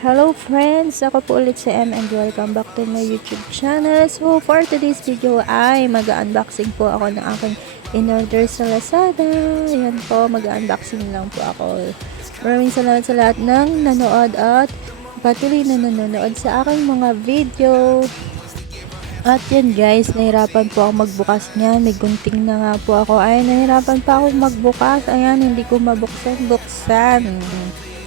Hello friends! Ako po ulit si M and welcome back to my YouTube channel. So for today's video ay mag-unboxing po ako ng aking in-order sa Lazada. Yan po, mag-unboxing lang po ako. Maraming salamat sa lahat ng nanood at patuloy na nanonood sa aking mga video. At yan guys, nahirapan po ako magbukas niyan. May gunting na nga po ako. Ay, nahirapan pa ako magbukas. Ayan, hindi ko mabuksan-buksan.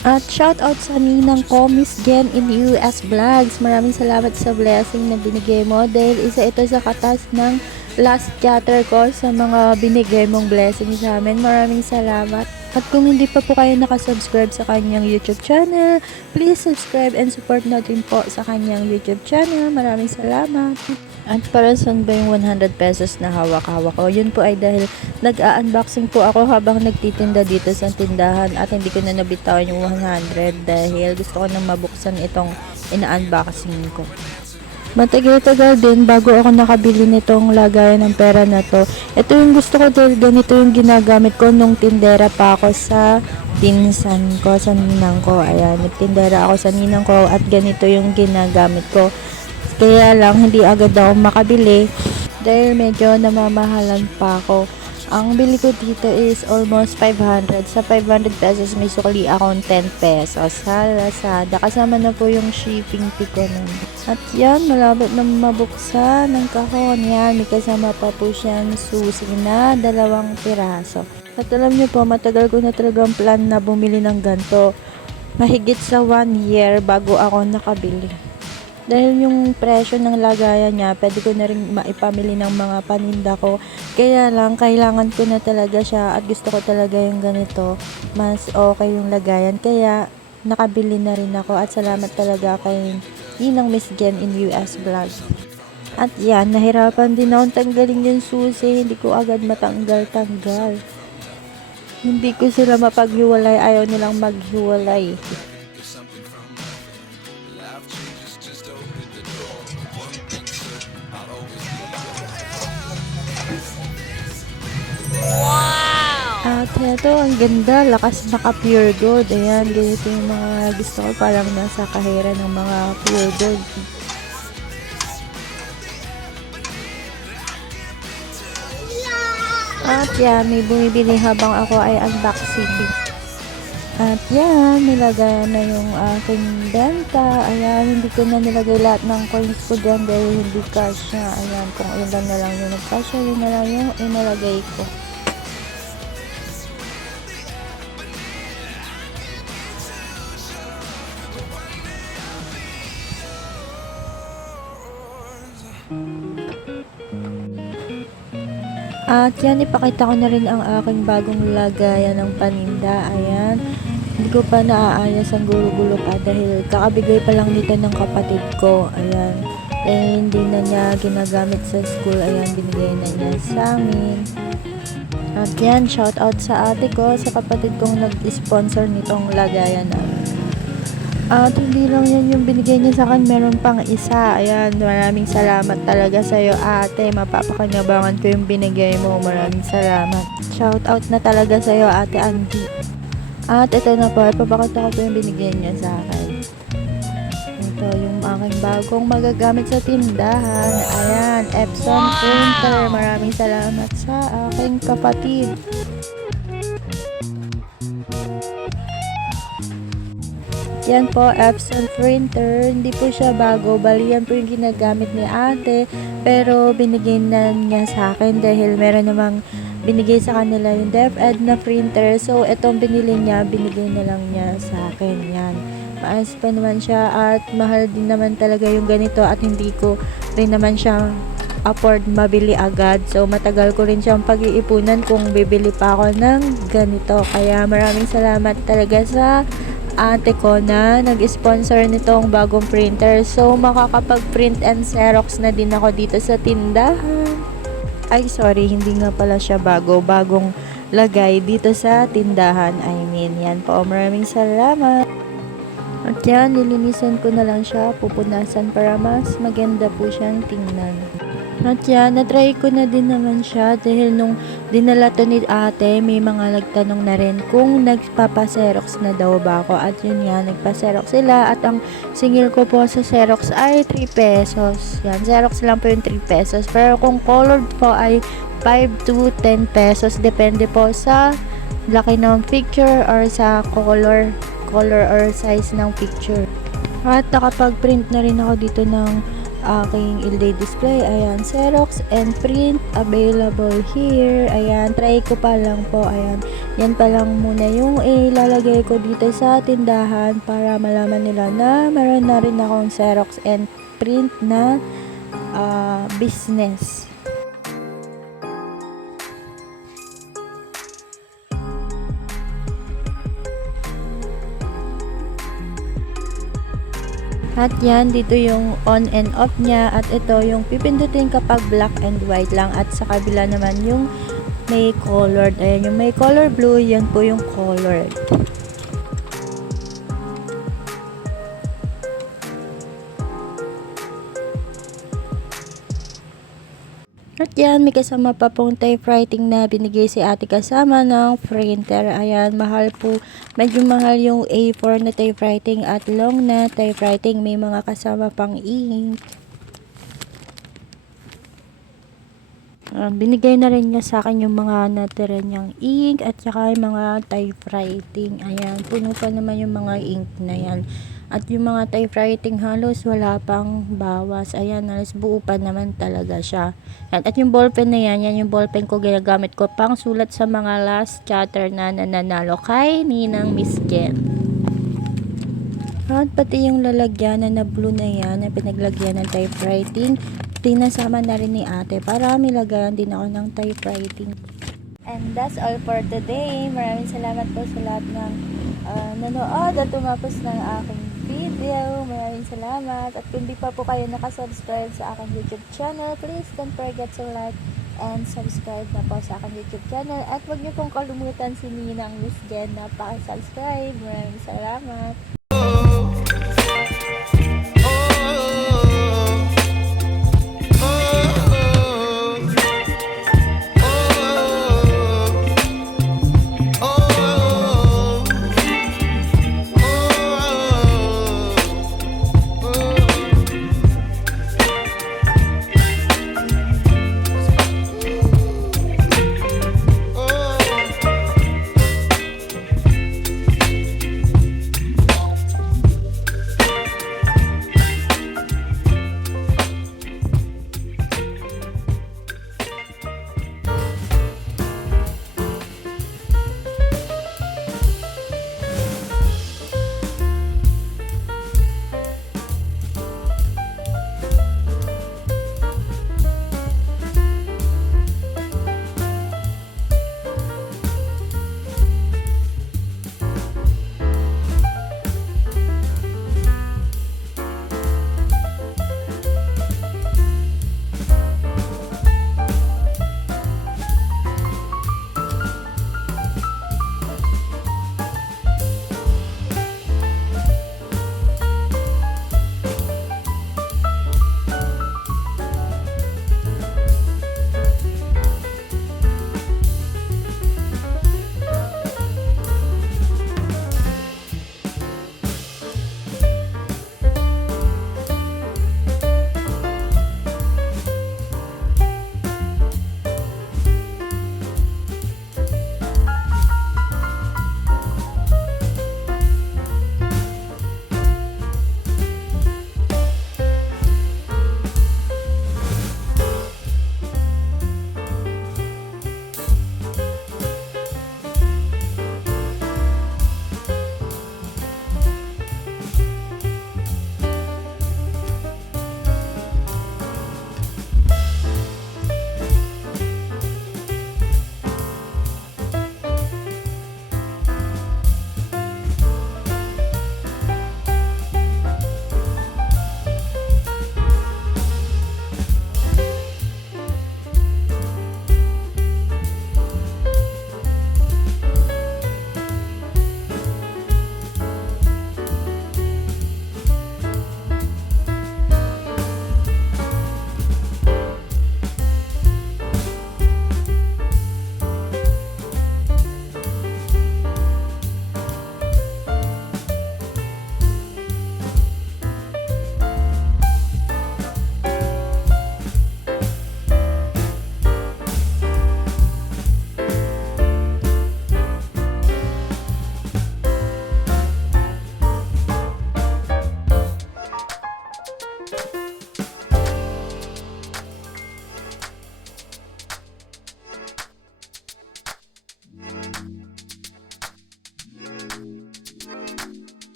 At shout out sa ninang ko, Miss Gen in US Vlogs. Maraming salamat sa blessing na binigay mo dahil isa ito sa katas ng last chatter ko sa mga binigay mong blessing sa amin. Maraming salamat. At kung hindi pa po kayo nakasubscribe sa kanyang YouTube channel, please subscribe and support natin po sa kanyang YouTube channel. Maraming salamat. At para saan ba yung 100 pesos na hawak-hawak ko? Yun po ay dahil nag-unboxing po ako habang nagtitinda dito sa tindahan at hindi ko na nabitawan yung 100 dahil gusto ko nang mabuksan itong ina-unboxing ko. Matagal-tagal din bago ako nakabili nitong lagayan ng pera na to. Ito yung gusto ko dahil ganito yung ginagamit ko nung tindera pa ako sa pinsan ko, sa ninang ko. Ayan, nagtindera ako sa ninang ko at ganito yung ginagamit ko. Kaya lang hindi agad ako makabili dahil medyo namamahalan pa ako. Ang bili ko dito is almost 500. Sa 500 pesos may sukli akong 10 pesos sa Lazada. Kasama na po yung shipping fee ko nun. At yan, malapit na mabuksan ng kahon. Yan, may kasama pa po siyang susi na 2 piraso. At alam niyo po, matagal ko na talagang plan na bumili ng ganito. Mahigit sa 1 year bago ako nakabili. Dahil yung presyo ng lagayan niya, pwede ko na rin maipamili ng mga paninda ko. Kaya lang, kailangan ko na talaga siya at gusto ko talaga yung ganito. Mas okay yung lagayan. Kaya, nakabili na rin ako at salamat talaga kay Ninang Miss Gen in US Vlog. At yan, nahirapan din akong tanggalin yung susi. Hindi ko agad matanggal-tanggal. Hindi ko sila mapaghiwalay. Ayaw nilang maghiwalay. At ito, ang ganda, lakas naka pure gold. Ayan, ganito yung mga gusto ko, parang nasa kahera ng mga pure gold. At yan, may bumibili habang ako ay unboxing. At yan, nilagay na yung aking benta. Ayan, hindi ko na nilagay lahat ng coins ko dyan dahil hindi kasya. Ayan, kung ilan na lang yung nagkasya, yun na lang yung inalagay ko. At yan, ipakita ko na rin ang aking bagong lagayan ng paninda. Ayan, hindi ko pa naaayos ang gulo-gulo pa dahil kakabigay pa lang nito ng kapatid ko. Ayan, hindi na niya ginagamit sa school. Ayan, binigay na niya sa amin. At yan, shout out sa ate ko, sa kapatid kong nag-sponsor nitong lagayan namin. At hindi lang yan yung binigay niya sa akin, meron pang isa. Ayan, maraming salamat talaga sa iyo ate. Mapapakinabangan ko yung binigay mo. Maraming salamat. Shout out na talaga sa iyo ate Andy. At ito na po, ipapakita ko po yung binigay niya sa akin. Ito yung aking bagong magagamit sa tindahan. Ayan, Epson printer. Maraming salamat sa aking kapatid. Yan po, Epson printer. Hindi po siya bago. Bali, yan po yung ginagamit ni ate. Pero, binigay na niya sa akin dahil meron namang binigay sa kanila yung DepEd na printer. So, itong binili niya, binigay na lang niya sa akin. Yan. Maayos pa naman siya at mahal din naman talaga yung ganito at hindi ko rin naman siya afford mabili agad. So, matagal ko rin siyang pag-iipunan kung bibili pa ako ng ganito. Kaya, maraming salamat talaga sa ate ko na nag-sponsor nitong bagong printer. So, makakapag-print and Xerox na din ako dito sa tindahan. Ay, sorry, hindi nga pala siya bago. Bagong lagay dito sa tindahan. I mean, yan po. Maraming salamat. At yan, nilinisan ko na lang siya. Pupunasan para mas maganda po siyang tingnan. At yan, na-try ko na din naman siya dahil nung dinala to ni ate, may mga nagtanong na rin kung nagpapa-Xerox na daw ba ako. At yun nga, nagpa-Xerox sila at ang singil ko po sa Xerox ay 3 pesos. Yan, Xerox lang po yung 3 pesos. Pero kung colored po ay 5 to 10 pesos. Depende po sa laki ng picture or sa color or size ng picture. At nakapag-print na rin ako dito ng aking all-day display. Ayan, Xerox and print available here. Ayan, try ko pa lang po. Ayan, yan pa lang muna yung ilalagay ko dito sa tindahan para malaman nila na meron na rin akong Xerox and print na business. At yan, dito yung on and off niya. At ito yung pipindutin kapag black and white lang. At sa kabila naman yung may colored. Ayan, yung may color blue, yan po yung colored. At yan, may kasama pa pong typewriting na binigay si ate kasama ng printer. Ayan, mahal po. Medyo mahal yung A4 na typewriting at long na typewriting. May mga kasama pang ink. Binigay na rin niya sa akin yung mga natira niyang ink at saka yung mga typewriting. Ayan, puno pa naman yung mga ink na yan. At yung mga typewriting halos wala pang bawas. Ayan, halos buo pa naman talaga siya. At yung ballpen na yan, yan yung ballpen ko ginagamit ko pang sulat sa mga last chatter na nananalo kay Ninang Miss Jen. At pati yung lalagyan na blue na yan, na pinaglagyan ng typewriting, tinasama na rin ni ate para milagayan din ako ng typewriting. And that's all for today. Maraming salamat po sa lahat ng nanood at tumapos ng aking video. Maraming salamat. At kung di pa po kayo nakasubscribe sa aking YouTube channel, please don't forget to like and subscribe na po sa aking YouTube channel. At huwag niyo pong kalimutan si Ninang Miss Jen na pakisubscribe. Maraming salamat.